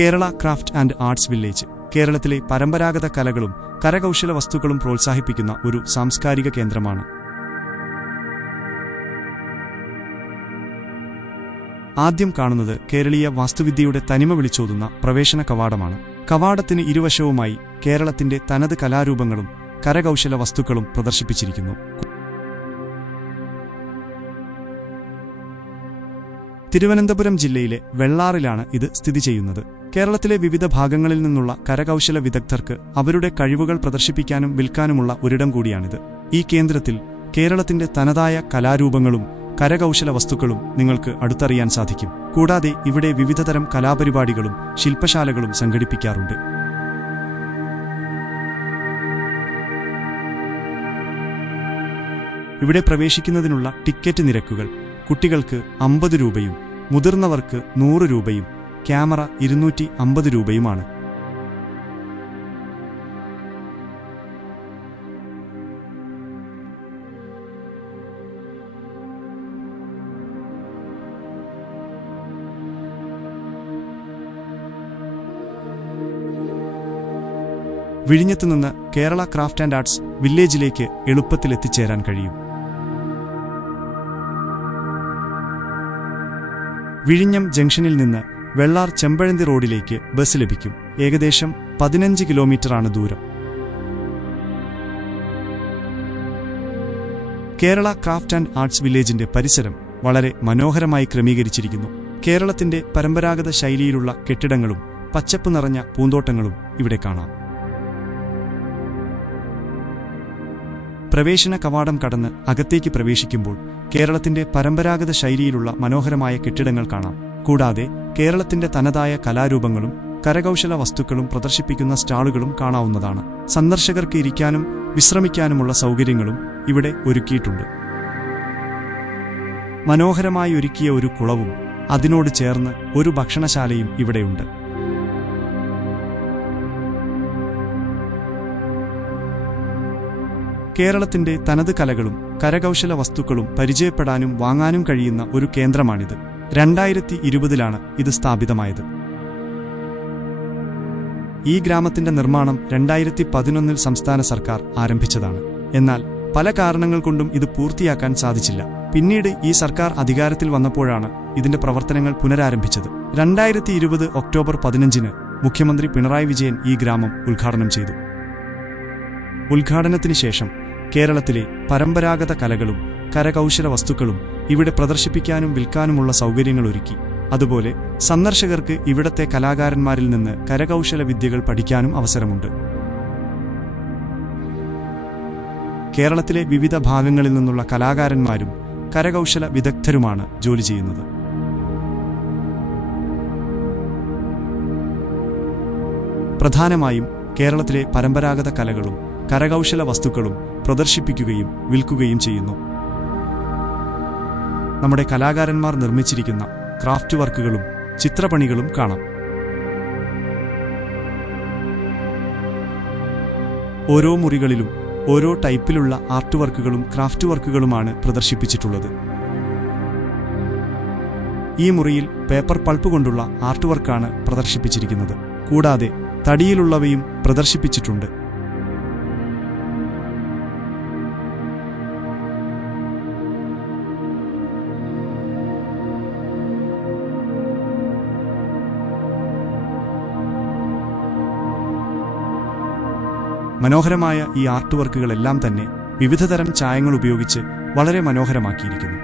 Kerala craft and arts village കേരളത്തിലെ പരമ്പരാഗത കലകളും കരകൗശല വസ്തുക്കളും പ്രോത്സാഹിപ്പിക്കുന്ന ഒരു സാംസ്കാരിക കേന്ദ്രമാണ്. ആദ്യം കാണുന്നത് കേരളീയ വാസ്തുവിദ്യയുടെ തനിമ വിളിച്ചോതുന്ന പ്രവേശന കവാടമാണ്. കവാടത്തിന് ഇരുവശവുമായി കേരളത്തിന്റെ തനത് കലാരൂപങ്ങളും കരകൗശല വസ്തുക്കളും പ്രദർശിപ്പിച്ചിരിക്കുന്നു. തിരുവനന്തപുരം ജില്ലയിലെ വെള്ളാറിലാണ് ഇത് സ്ഥിതി ചെയ്യുന്നത്. കേരളത്തിലെ വിവിധ ഭാഗങ്ങളിൽ നിന്നുള്ള കരകൗശല വിദഗ്ധർക്ക് അവരുടെ കഴിവുകൾ പ്രദർശിപ്പിക്കാനും വിൽക്കാനുമുള്ള ഒരിടം കൂടിയാണിത്. ഈ കേന്ദ്രത്തിൽ കേരളത്തിന്റെ തനതായ കലാരൂപങ്ങളും കരകൗശല വസ്തുക്കളും നിങ്ങൾക്ക് അടുത്തറിയാൻ സാധിക്കും. കൂടാതെ ഇവിടെ വിവിധതരം കലാപരിപാടികളും ശില്പശാലകളും സംഘടിപ്പിക്കാറുണ്ട്. ഇവിടെ പ്രവേശിക്കുന്നതിനുള്ള ടിക്കറ്റ് നിരക്കുകൾ കുട്ടികൾക്ക് 50 രൂപയും മുതിർന്നവർക്ക് 100 രൂപയും ക്യാമറ 250 രൂപയുമാണ്. വിഴിഞ്ഞത്തുനിന്ന് കേരള ക്രാഫ്റ്റ് ആൻഡ് ആർട്സ് വില്ലേജിലേക്ക് എളുപ്പത്തിൽ എത്തിച്ചേരാൻ കഴിയും. വിഴിഞ്ഞം ജംഗ്ഷനിൽ നിന്ന് വെള്ളാർ ചെമ്പഴന്തി റോഡിലേക്ക് ബസ് ലഭിക്കും. ഏകദേശം 15 കിലോമീറ്ററാണ് ദൂരം. കേരള ക്രാഫ്റ്റ് ആൻഡ് ആർട്സ് വില്ലേജിന്റെ പരിസരം വളരെ മനോഹരമായി ക്രമീകരിച്ചിരിക്കുന്നു. കേരളത്തിന്റെ പരമ്പരാഗത ശൈലിയിലുള്ള കെട്ടിടങ്ങളും പച്ചപ്പ് നിറഞ്ഞ പൂന്തോട്ടങ്ങളും ഇവിടെ കാണാം. പ്രവേശന കവാടം കടന്ന് അകത്തേക്ക് പ്രവേശിക്കുമ്പോൾ കേരളത്തിന്റെ പരമ്പരാഗത ശൈലിയിലുള്ള മനോഹരമായ കെട്ടിടങ്ങൾ കാണാം. കൂടാതെ കേരളത്തിന്റെ തനതായ കലാരൂപങ്ങളും കരകൗശല വസ്തുക്കളും പ്രദർശിപ്പിക്കുന്ന സ്റ്റാളുകളും കാണാവുന്നതാണ്. സന്ദർശകർക്ക് ഇരിക്കാനും വിശ്രമിക്കാനുമുള്ള സൗകര്യങ്ങളും ഇവിടെ ഒരുക്കിയിട്ടുണ്ട്. മനോഹരമായി ഒരുക്കിയ ഒരു കുളവും അതിനോട് ചേർന്ന് ഒരു ഭക്ഷണശാലയും ഇവിടെയുണ്ട്. കേരളത്തിന്റെ തനത് കലകളും കരകൗശല വസ്തുക്കളും പരിചയപ്പെടാനും വാങ്ങാനും കഴിയുന്ന ഒരു കേന്ദ്രമാണിത്. 2020-ലാണ് ഇത് സ്ഥാപിതമായത്. ഈ ഗ്രാമത്തിന്റെ നിർമ്മാണം 2011-ൽ സംസ്ഥാന സർക്കാർ ആരംഭിച്ചതാണ്. എന്നാൽ പല കാരണങ്ങൾ കൊണ്ടും ഇത് പൂർത്തിയാക്കാൻ സാധിച്ചില്ല. പിന്നീട് ഈ സർക്കാർ അധികാരത്തിൽ വന്നപ്പോഴാണ് ഇതിന്റെ പ്രവർത്തനങ്ങൾ പുനരാരംഭിച്ചത്. 2020 ഒക്ടോബർ 15-ന് മുഖ്യമന്ത്രി പിണറായി വിജയൻ ഈ ഗ്രാമം ഉദ്ഘാടനം ചെയ്തു. ഉദ്ഘാടനത്തിന് ശേഷം കേരളത്തിലെ പരമ്പരാഗത കലകളും കരകൗശല വസ്തുക്കളും ഇവിടെ പ്രദർശിപ്പിക്കാനും വിൽക്കാനുമുള്ള സൗകര്യങ്ങൾ ഒരുക്കി. അതുപോലെ സന്ദർശകർക്ക് ഇവിടത്തെ കലാകാരന്മാരിൽ നിന്ന് കരകൗശല വിദ്യകൾ പഠിക്കാനും അവസരമുണ്ട്. കേരളത്തിലെ വിവിധ ഭാഗങ്ങളിൽ നിന്നുള്ള കലാകാരന്മാരും കരകൗശല വിദഗ്ധരുമാണ് ജോലി ചെയ്യുന്നത്. പ്രധാനമായും കേരളത്തിലെ പരമ്പരാഗത കലകളും കരകൗശല വസ്തുക്കളും പ്രദർശിപ്പിക്കുകയും വിൽക്കുകയും ചെയ്യുന്നു. നമ്മുടെ കലാകാരന്മാർ നിർമ്മിച്ചിരിക്കുന്ന ക്രാഫ്റ്റ് വർക്കുകളും ചിത്രപ്പണികളും കാണാം. ഓരോ മുറികളിലും ഓരോ ടൈപ്പിലുള്ള ആർട്ട് വർക്കുകളും ക്രാഫ്റ്റ് വർക്കുകളുമാണ് പ്രദർശിപ്പിച്ചിട്ടുള്ളത്. ഈ മുറിയിൽ പേപ്പർ പൾപ്പ് കൊണ്ടുള്ള ആർട്ട് വർക്കാണ് പ്രദർശിപ്പിച്ചിരിക്കുന്നത്. കൂടാതെ തടിയിലുള്ളവയും പ്രദർശിപ്പിച്ചിട്ടുണ്ട്. മനോഹരമായ ഈ ആർട്ട് വർക്കുകളെല്ലാം തന്നെ വിവിധതരം ചായങ്ങൾ ഉപയോഗിച്ച് വളരെ മനോഹരമാക്കിയിരിക്കുന്നു.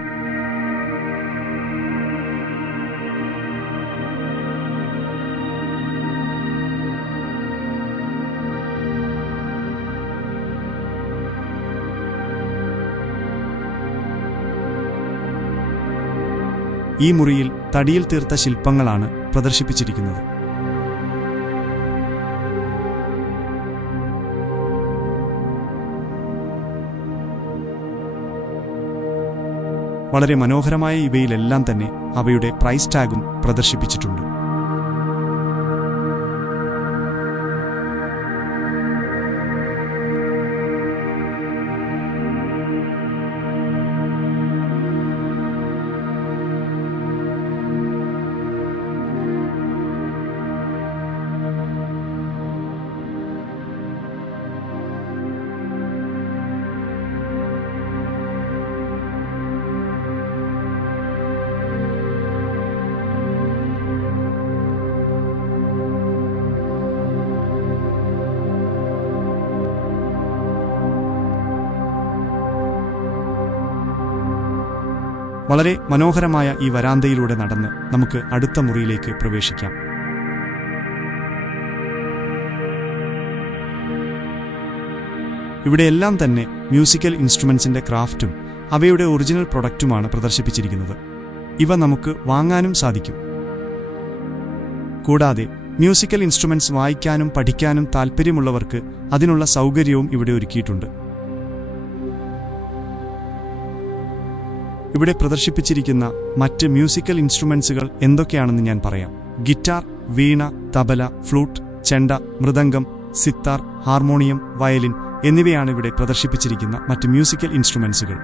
ഈ മുറിയിൽ തടിയിൽ തീർത്ത ശില്പങ്ങളാണ് പ്രദർശിപ്പിച്ചിരിക്കുന്നത്. വളരെ മനോഹരമായ ഇവയിലെല്ലാം തന്നെ അവയുടെ പ്രൈസ് ടാഗും പ്രദർശിപ്പിച്ചിട്ടുണ്ട്. വളരെ മനോഹരമായ ഈ വരാന്തയിലൂടെ നടന്ന് നമുക്ക് അടുത്ത മുറിയിലേക്ക് പ്രവേശിക്കാം. ഇവിടെയെല്ലാം തന്നെ മ്യൂസിക്കൽ ഇൻസ്ട്രുമെന്റ്സിന്റെ ക്രാഫ്റ്റും അവയുടെ ഒറിജിനൽ പ്രൊഡക്റ്റുമാണ് പ്രദർശിപ്പിച്ചിരിക്കുന്നത്. ഇവ നമുക്ക് വാങ്ങാനും സാധിക്കും. കൂടാതെ മ്യൂസിക്കൽ ഇൻസ്ട്രുമെന്റ്സ് വായിക്കാനും പഠിക്കാനും താൽപ്പര്യമുള്ളവർക്ക് അതിനുള്ള സൗകര്യവും ഇവിടെ ഒരുക്കിയിട്ടുണ്ട്. ഇവിടെ പ്രദർശിപ്പിച്ചിരിക്കുന്ന മറ്റ് മ്യൂസിക്കൽ ഇൻസ്ട്രുമെന്റ്സുകൾ എന്തൊക്കെയാണെന്ന് ഞാൻ പറയാം. ഗിറ്റാർ, വീണ, തബല, ഫ്ലൂട്ട്, ചെണ്ട, മൃദംഗം, സിത്താർ, ഹാർമോണിയം, വയലിൻ എന്നിവയാണ് ഇവിടെ പ്രദർശിപ്പിച്ചിരിക്കുന്ന മറ്റ് മ്യൂസിക്കൽ ഇൻസ്ട്രുമെന്റ്സുകൾ.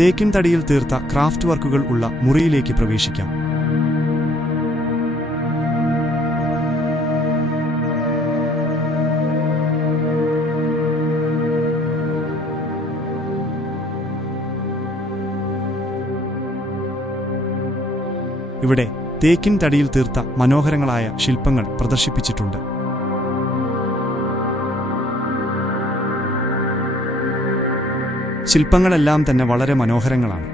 തേക്കിൻ തടിയിൽ തീർത്ത ക്രാഫ്റ്റ് വർക്കുകൾ ഉള്ള മുറിയിലേക്ക് പ്രവേശിക്കാം. ഇവിടെ തേക്കിൻ തടിയിൽ തീർത്ത മനോഹരങ്ങളായ ശില്പങ്ങൾ പ്രദർശിപ്പിച്ചിട്ടുണ്ട്. ശില്പങ്ങളെല്ലാം തന്നെ വളരെ മനോഹരങ്ങളാണ്.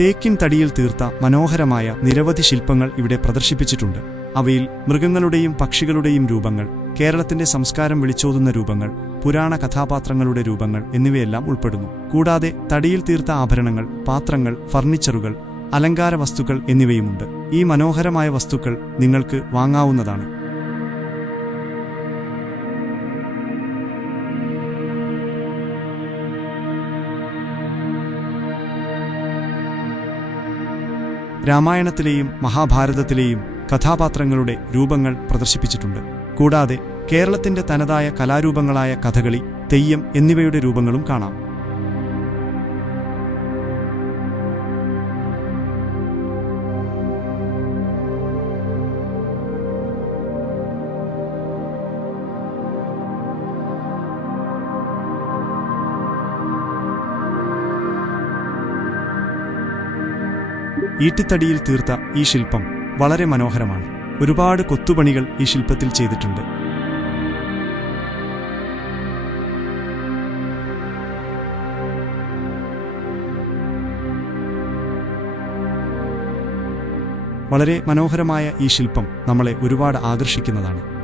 തേക്കിൻ തടിയിൽ തീർത്ത മനോഹരമായ നിരവധി ശില്പങ്ങൾ ഇവിടെ പ്രദർശിപ്പിച്ചിട്ടുണ്ട്. അവയിൽ മൃഗങ്ങളുടെയും പക്ഷികളുടെയും രൂപങ്ങൾ, കേരളത്തിന്റെ സംസ്കാരം വിളിച്ചോതുന്ന രൂപങ്ങൾ, പുരാണ കഥാപാത്രങ്ങളുടെ രൂപങ്ങൾ എന്നിവയെല്ലാം ഉൾപ്പെടുന്നു. കൂടാതെ തടിയിൽ തീർത്ത ആഭരണങ്ങൾ, പാത്രങ്ങൾ, ഫർണിച്ചറുകൾ, അലങ്കാര വസ്തുക്കൾ എന്നിവയുമുണ്ട്. ഈ മനോഹരമായ വസ്തുക്കൾ നിങ്ങൾക്ക് വാങ്ങാവുന്നതാണ്. രാമായണത്തിലെയും മഹാഭാരതത്തിലെയും കഥാപാത്രങ്ങളുടെ രൂപങ്ങൾ പ്രദർശിപ്പിച്ചിട്ടുണ്ട്. കൂടാതെ കേരളത്തിന്റെ തനതായ കലാരൂപങ്ങളായ കഥകളി, തെയ്യം എന്നിവയുടെ രൂപങ്ങളും കാണാം. ഈട്ടിത്തടിയിൽ തീർത്ത ഈ ശില്പം വളരെ മനോഹരമാണ്. ഒരുപാട് കൊത്തുപണികൾ ഈ ശില്പത്തിൽ ചെയ്തിട്ടുണ്ട്. വളരെ മനോഹരമായ ഈ ശില്പം നമ്മളെ ഒരുപാട് ആകർഷിക്കുന്നതാണ്.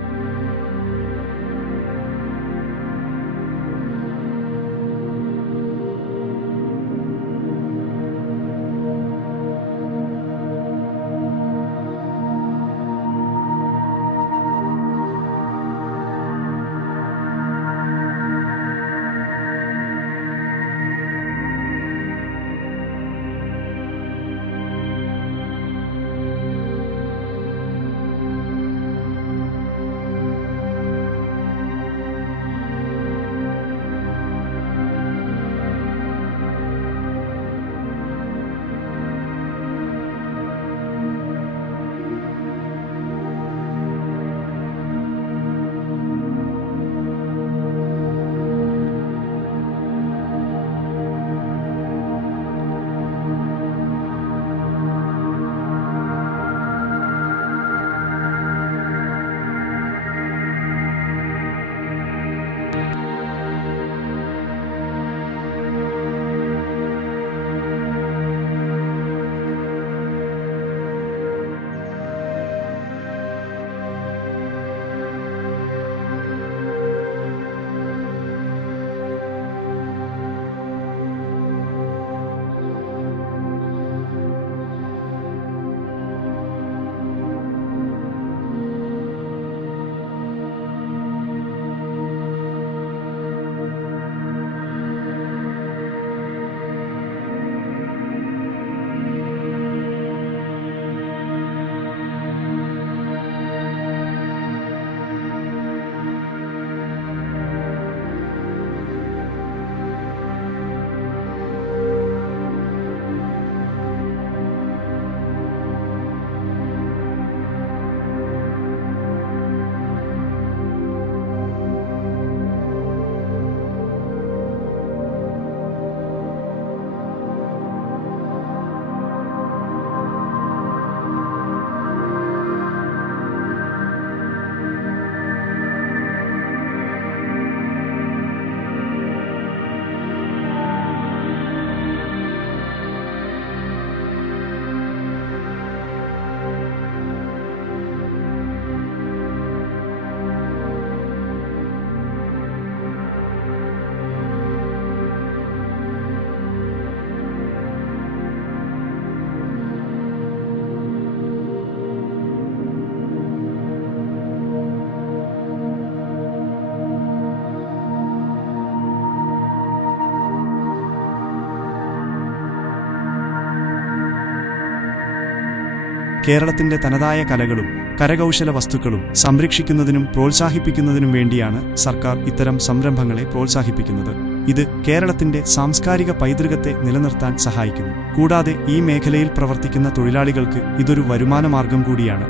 കേരളത്തിന്റെ തനതായ കലകളും കരകൗശല വസ്തുക്കളും സംരക്ഷിക്കുന്നതിനും പ്രോത്സാഹിപ്പിക്കുന്നതിനും വേണ്ടിയാണ് സർക്കാർ ഇത്തരം സംരംഭങ്ങളെ പ്രോത്സാഹിപ്പിക്കുന്നത്. ഇത് കേരളത്തിന്റെ സാംസ്കാരിക പൈതൃകത്തെ നിലനിർത്താൻ സഹായിക്കുന്നു. കൂടാതെ ഈ മേഖലയിൽ പ്രവർത്തിക്കുന്ന തൊഴിലാളികൾക്ക് ഇതൊരു വരുമാനമാർഗം കൂടിയാണ്.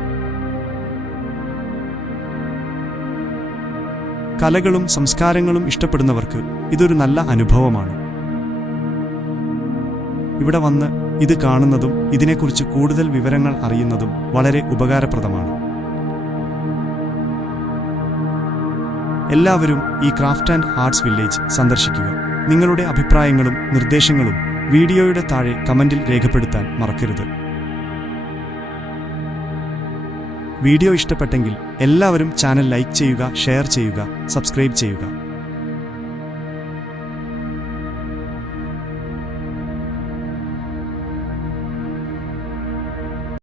കലകളും സംസ്കാരങ്ങളും ഇഷ്ടപ്പെടുന്നവർക്ക് ഇതൊരു നല്ല അനുഭവമാണ്. ഇവിടെ വന്ന് ഇത് കാണുന്നതും ഇതിനെക്കുറിച്ച് കൂടുതൽ വിവരങ്ങൾ അറിയുന്നതും വളരെ ഉപകാരപ്രദമാണ്. എല്ലാവരും ഈ ക്രാഫ്റ്റ് ആൻഡ് ആർട്സ് വില്ലേജ് സന്ദർശിക്കുക. നിങ്ങളുടെ അഭിപ്രായങ്ങളും നിർദ്ദേശങ്ങളും വീഡിയോയുടെ താഴെ കമന്റിൽ രേഖപ്പെടുത്താൻ മറക്കരുത്. വീഡിയോ ഇഷ്ടപ്പെട്ടെങ്കിൽ എല്ലാവരും ചാനൽ ലൈക്ക് ചെയ്യുക, ഷെയർ ചെയ്യുക, സബ്സ്ക്രൈബ് ചെയ്യുക.